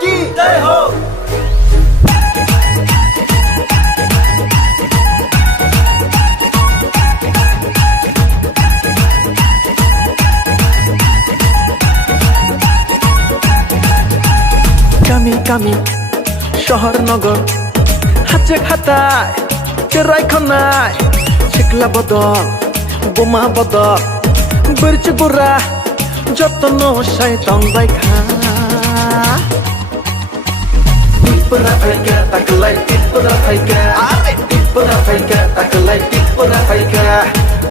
কি জয় হোক। কামি কামি শহর নগর হাতে খাতায় চেরাইখানায় শিকলা বদল বোমা বদল বরচি বুড়া যত্ন শয়তান বাইখা টিপরা ফাইকা তাকলাই টিপরা ফাইকা আরে টিপরা ফাইকা তাকলাই